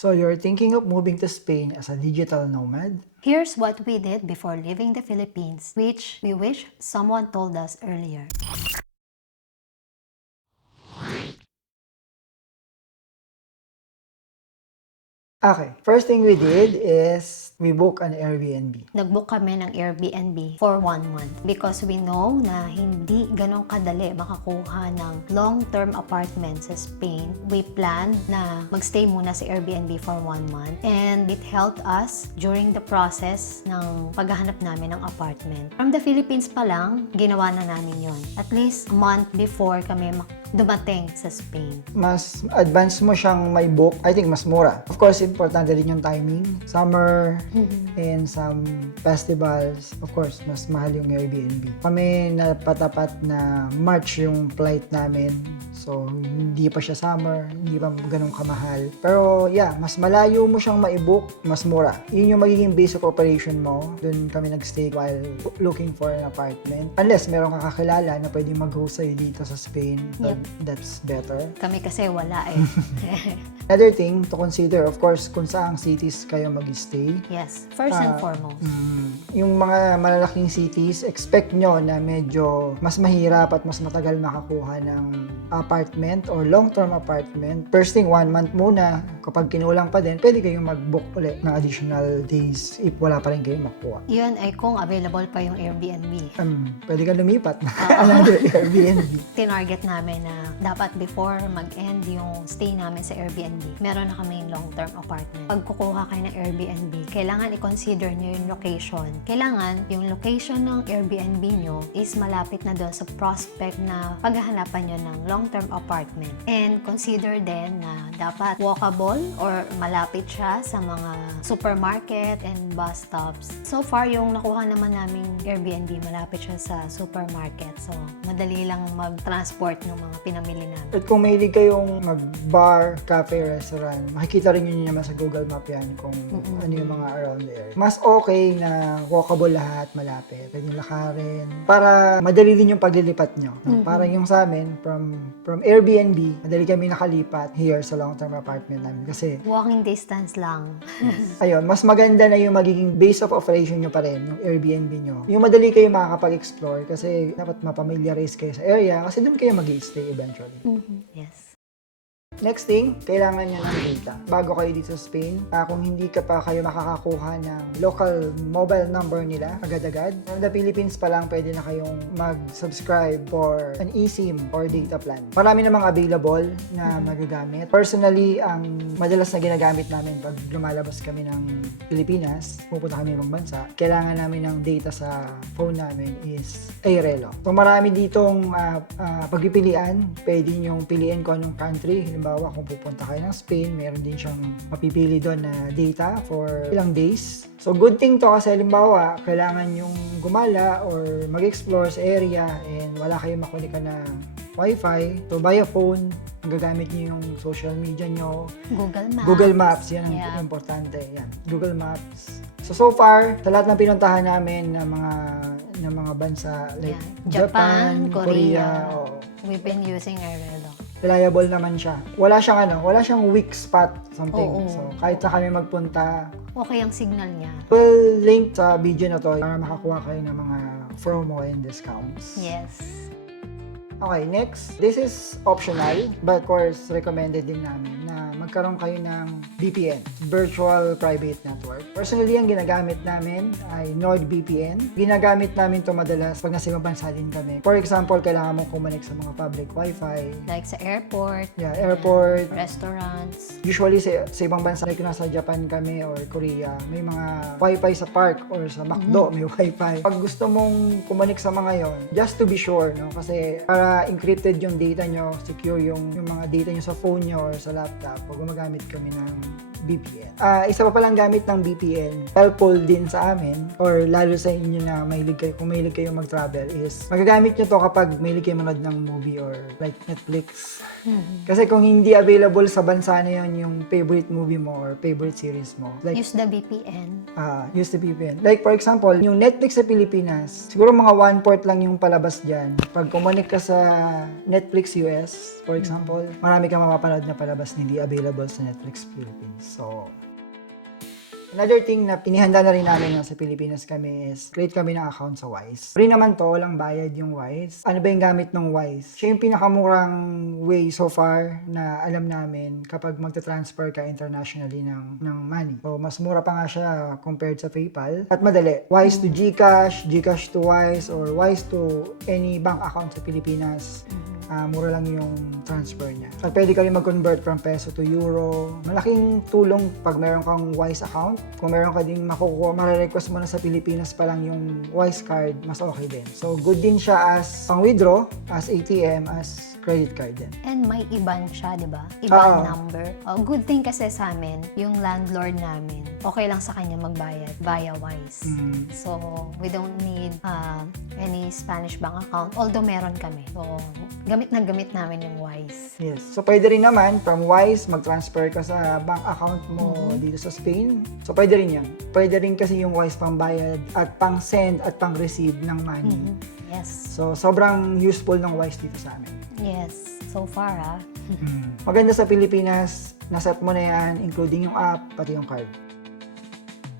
So you're thinking of moving to Spain as a digital nomad? Here's what we did before leaving the Philippines, which we wish someone told us earlier. Okay, first thing we did is we booked an Airbnb. Nag-book kami ng Airbnb for 1 month because we know na hindi ganong kadali makakuha ng long-term apartment sa Spain. We planned na magstay muna sa Airbnb for 1 month and it helped us during the process ng paghahanap namin ng apartment. From the Philippines pa lang, ginawa na namin yon. At least a month before kami dumating sa Spain. Mas advance mo siyang may book, I think mas mura. Of course, importante din yung timing. Summer and some festivals, of course, mas mahal yung Airbnb. Kami napatapat na March yung flight namin. So, hindi pa siya summer, hindi pa ganun kamahal. Pero, yeah, mas malayo mo siyang maibook, mas mura. Yun yung magiging base of operation mo. Doon kami nagstay while looking for an apartment. Unless meron kang kakilala na pwedeng mag-host sa'yo dito sa Spain. That's better. Kami kasi wala eh. Another thing to consider, of course, kung saang cities kayo mag-stay. Yes, first and foremost. Yung mga malalaking cities, expect nyo na medyo mas mahirap at mas matagal makakuha ng apartment or long-term apartment. First thing, 1 month muna. Kapag kinulang pa din, pwede kayong mag-book ulit ng additional days if wala pa rin kayong makuha. Yun ay kung available pa yung Airbnb. Pwede kang lumipat na another Airbnb. Tinarget namin na dapat before mag-end yung stay namin sa Airbnb, meron na kaming long-term apartment. Pag kukuha kayo ng Airbnb, kailangan i-consider nyo yung location. Kailangan yung location ng Airbnb nyo is malapit na doon sa prospect na paghahanapan nyo ng long-term apartment. And consider din na dapat walkable or malapit siya sa mga supermarket and bus stops. So far, yung nakuha naman naming Airbnb, malapit siya sa supermarket. So, madali lang mag-transport ng mga pinamili namin. At kung mahilig kayong mag-bar, cafe, restaurant, makikita rin yun naman sa Google Map yan kung ano yung mga around the area. Mas okay na walkable lahat, malapit. Pwede lakarin. Para madali din yung paglilipat nyo. Parang yung sa amin, from Airbnb, madali kami nakalipat here sa long-term apartment namin. Kasi, Walking distance lang. ayun, mas maganda na yung magiging base of operation nyo pa rin, yung Airbnb nyo. Yung madali kayo makakapag-explore kasi dapat mapamiliarize kayo sa area kasi doon kayo mag-i-stay eventually. Yes. Next thing, kailangan niya ng data. Bago kayo dito sa Spain, kung hindi ka pa kayo makakakuha ng local mobile number nila, agad-agad. From the Philippines pa lang, pwede na kayong mag-subscribe for an eSIM or data plan. Marami namang available na magagamit. Personally, ang madalas na ginagamit namin pag lumalabas kami ng Pilipinas, pupunta kami ibang bansa, kailangan namin ng data sa phone namin is Airelo. So marami ditong pagpipilian. Pwede nyong piliin kung anong country. Halimbawa, kung pupunta kayo ng Spain, meron din siyang mapipili doon na data for ilang days. So, good thing to kasi halimbawa, kailangan yung gumala or mag-explore sa area and wala kayong makunika na Wi-Fi. So, via phone, gagamit niyo yung social media nyo. Google Maps, Maps. yan ang importante. Yan, Google Maps. So far, sa lahat ng pinuntahan namin ng mga bansa like Japan, Korea, we've been using Airelo. reliable naman siya. Wala siyang weak spot something. Oo. So, kahit na kami magpunta, Okay ang signal niya. we'll link sa video na to para makakuha kayo ng mga promo and discounts. Yes. Okay, next. This is optional, but of course, recommended din namin na magkaroon kayo ng VPN, Virtual Private Network. Personally, ang ginagamit namin ay NordVPN. Ginagamit namin to madalas pag nasa ibang bansa din kami. For example, kailangan mong kumonek sa mga public Wi-Fi. Like sa airport. Yeah, airport. Restaurants. Usually, sa ibang bansa, like nasa Japan kami or Korea, may mga Wi-Fi sa park or sa McDo, may Wi-Fi. Pag gusto mong kumonek sa mga yon, just to be sure, no? Kasi para encrypted yung data nyo, secure yung mga data nyo sa phone nyo or sa laptop, pag gumagamit kami ng VPN. Isa pa palang gamit ng VPN, helpful din sa amin, or lalo sa inyo na kung mahilig kayo mag-travel, is magagamit nyo to kapag mahilig kayo manood ng movie or like Netflix. Kasi kung hindi available sa bansa na yun yung favorite movie mo or favorite series mo, like, Use the VPN. use the VPN. Like for example, yung Netflix sa Pilipinas, siguro mga 1/4 lang yung palabas dyan. Pag kumonek ka sa Netflix US, for example, marami kang mapapanood na palabas na hindi available sa Netflix Philippines. So, another thing na pinihanda na rin namin sa Pilipinas kami is create kami ng account sa Wise. Free naman to, walang bayad yung Wise. Ano ba yung gamit ng Wise? Siya yung pinakamurang way so far na alam namin kapag magta-transfer ka internationally ng money. So, mas mura pa nga siya compared sa PayPal. At madali. Wise to GCash, GCash to Wise, or Wise to any bank account sa Pilipinas. Mura lang yung transfer niya. At pwede ka rin mag-convert from peso to euro. Malaking tulong pag meron kang Wise account. Kung meron ka din makukuha, mare-request mo na sa Pilipinas pa lang yung Wise card, mas okay din. So, good din siya as pang-withdraw, as ATM, as credit card din. And may IBAN siya, di ba? IBAN number. Good thing kasi sa amin, yung landlord namin, okay lang sa kanya magbayad via Wise. So, we don't need any Spanish bank account, although meron kami. So, gamit na gamit namin yung Wise. Yes. So, pwede rin naman, from Wise, mag-transfer ka sa bank account mo dito sa Spain. So, pwede rin yan. Pwede rin kasi yung Wise pang-bayad at pang-send at pang-receive ng money. Yes. So, sobrang useful ng Wise dito sa amin. Yes. So far, Maganda sa Pilipinas, naset mo na yan, including yung app, pati yung card.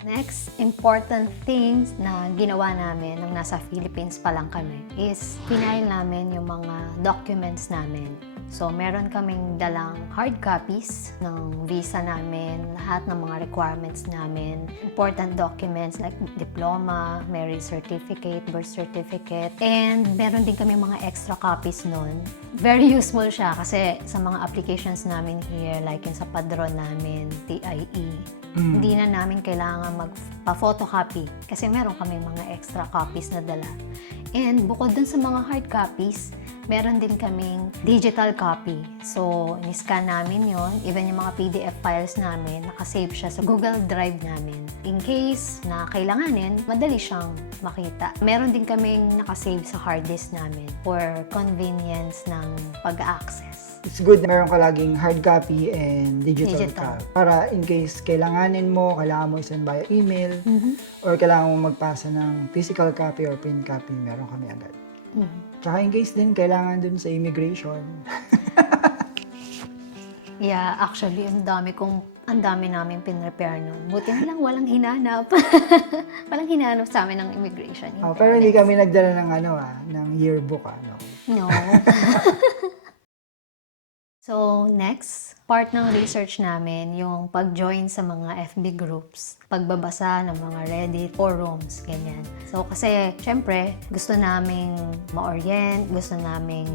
Next important things na ginawa namin nang nasa Philippines pa lang kami is pinail namin yung mga documents namin. So, meron kaming dalang hard copies ng visa namin, lahat ng mga requirements namin, important documents like diploma, marriage certificate, birth certificate, and meron din kami mga extra copies nun. Very useful siya kasi sa mga applications namin here, like yung sa padron namin, TIE, hindi na namin kailangan magpa-photocopy kasi meron kami mga extra copies na dala. And bukod dun sa mga hard copies, meron din kaming digital copy. So, in-scan namin yon. Even yung mga PDF files namin, nakasave siya sa Google Drive namin. In case na kailanganin, madali siyang makita. Meron din kaming nakasave sa hard disk namin for convenience ng pag-access. It's good na meron ka laging hard copy and digital copy. Para in case kailanganin mo, kailangan mo isend via email, or kailangan mo magpasa ng physical copy or print copy, meron kami agad. Tsaka in case din, kailangan dun sa immigration. Yeah, actually, ang dami namin pinrepare nun. Buti na lang walang hinanap. Walang hinanap sa amin ng immigration. Pero hindi kami nagdala ng ng yearbook. No. So, next, part ng research namin, yung pag-join sa mga FB groups, pagbabasa ng mga Reddit forums, ganyan. So, kasi, syempre, gusto naming ma-orient, gusto naming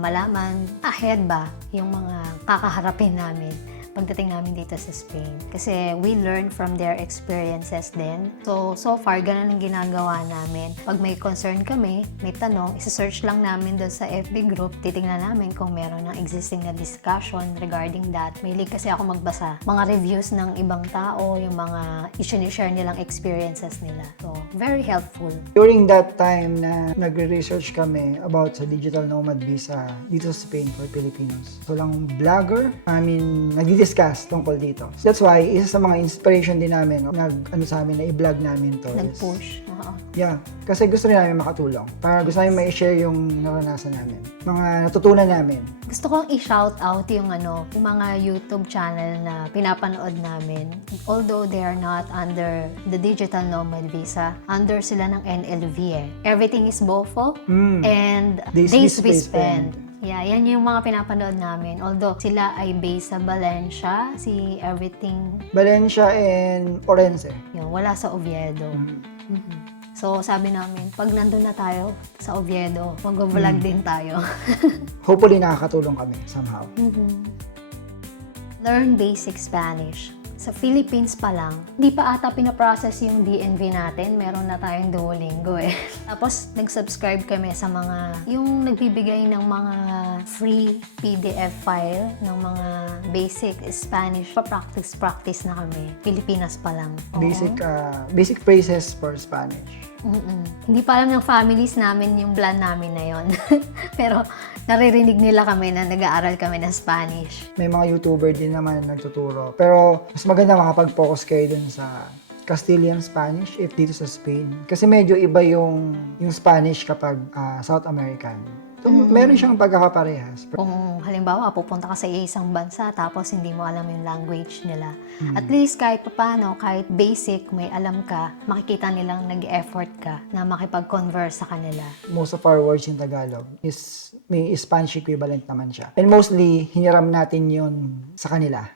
malaman ahead ba yung mga kakaharapin namin pagdating namin dito sa Spain. Kasi we learn from their experiences din. So far, ganun ang ginagawa namin. Pag may concern kami, may tanong, isa-search lang namin doon sa FB group, titingnan namin kung meron ng existing na discussion regarding that. Mahilig kasi ako magbasa. Mga reviews ng ibang tao, yung mga i-share nilang experiences nila. So, very helpful. During that time na nagre-research kami about sa Digital Nomad Visa dito sa Spain for Filipinos. So lang vlogger, nagdi-discuss tungkol dito. So that's why, isa sa mga inspiration din namin, sa amin na i-vlog namin to. Nag-push. Yeah, kasi gusto rin namin makatulong. Para gusto namin ma-share yung naranasan namin. Mga natutunan namin. Gusto kong i-shout out yung mga YouTube channel na pinapanood namin. Although they are not under the Digital Nomad Visa, under sila ng NLV Everything is Bofo and Days We Spend. Yeah, yan yung mga pinapanood namin. Although sila ay based sa Valencia, si Everything... Valencia and Orense. Yun, wala sa Oviedo. So, sabi namin, pag nandun na tayo sa Oviedo, mag-vlog din tayo. Hopefully, nakakatulong kami somehow. Learn basic Spanish. Sa Philippines pa lang, hindi pa ata pinaprocess yung DNV natin. Meron na tayong Duolingo Tapos, nag-subscribe kami sa yung nagbibigay ng mga free PDF file ng mga basic Spanish. Pa-practice na kami. Pilipinas pa lang. Basic phrases for Spanish. Hindi pa alam ng families namin yung plan namin na yon. Pero naririnig nila kami na nag-aaral kami ng Spanish. May mga YouTuber din naman nagtuturo. Pero mas maganda makapag-focus kayo dun sa Castilian Spanish if dito sa Spain. Kasi medyo iba yung Spanish kapag South American. So, meron siyang pagkakaparehas. Kung halimbawa, pupunta ka sa isang bansa tapos hindi mo alam yung language nila. At least kahit paano, kahit basic, may alam ka, makikita nilang nag-effort ka na makipag-converse sa kanila. Most of our words in Tagalog is may Spanish equivalent naman siya. And mostly, hiniram natin yun sa kanila.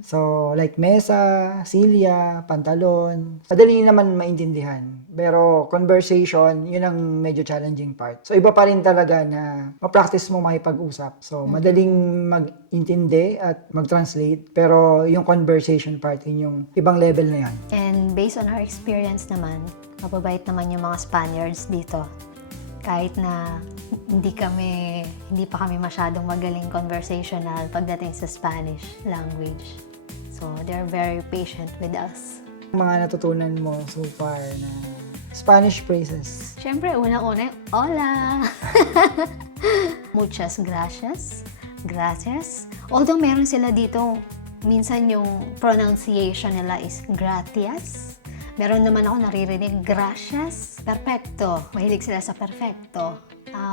So, like mesa, silya, pantalon. Madali naman maintindihan. Pero conversation, yun ang medyo challenging part. So, iba pa rin talaga na ma-practice mo makipag-usap. So, madaling mag-intindi at mag-translate. Pero yung conversation part, yun yung ibang level na yan. And based on our experience naman, mababait naman yung mga Spaniards dito. Kahit na hindi pa kami masyadong magaling conversational pagdating sa Spanish language. So, they're very patient with us. Mga natutunan mo so far na Spanish phrases. Siyempre, unang-una, hola! Muchas gracias. Gracias. Although meron sila dito, minsan yung pronunciation nila is gratias. Meron naman ako naririnig, gracias. Perfecto. Mahilig sila sa perfecto.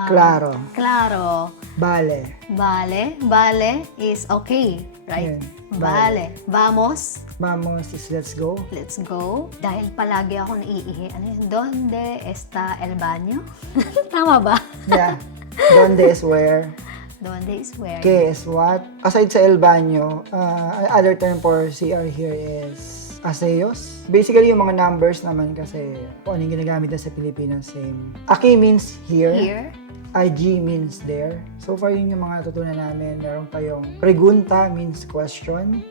Claro. Claro. Vale. Vale is okay, right? Yeah. Vale. Vamos. Vamos is let's go. Let's go. Dahil palagi ako naiihi. Ano yun? Donde está el baño? Tama ba? Yeah. Donde is where. Donde is where? Que is what. Aside sa el baño, other term for CR here is aseos. Basically, yung mga numbers naman kasi kung anong ginagamit na sa Pilipinas, same. Aquí means here. Here. IG means there. So far, yun yung mga natutunan namin. Meron pa yung pregunta means question.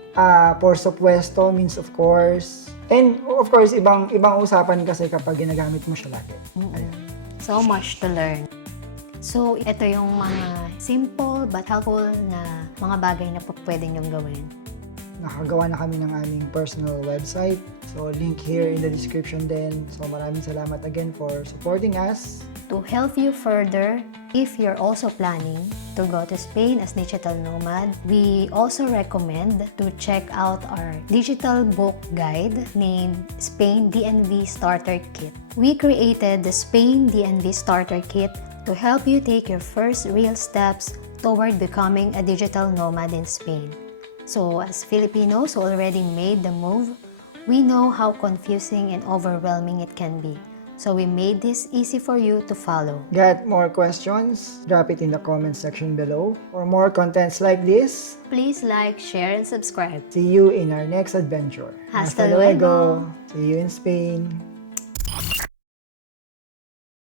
Por supuesto means of course. And of course, ibang usapan kasi kapag ginagamit mo siya lagi. Ayun. So much to learn. So, ito yung mga simple but helpful na mga bagay na pwede niyong gawin. Nakagawa na kami ng aming personal website. So, link here in the description din. So, maraming salamat again for supporting us. To help you further, if you're also planning to go to Spain as digital nomad, we also recommend to check out our digital book guide named Spain DNV Starter Kit. We created the Spain DNV Starter Kit to help you take your first real steps toward becoming a digital nomad in Spain. So, as Filipinos who already made the move, we know how confusing and overwhelming it can be. So we made this easy for you to follow. Got more questions? Drop it in the comment section below. For more contents like this, Please like, share, and subscribe. see you in our next adventure. Hasta luego! See you in Spain!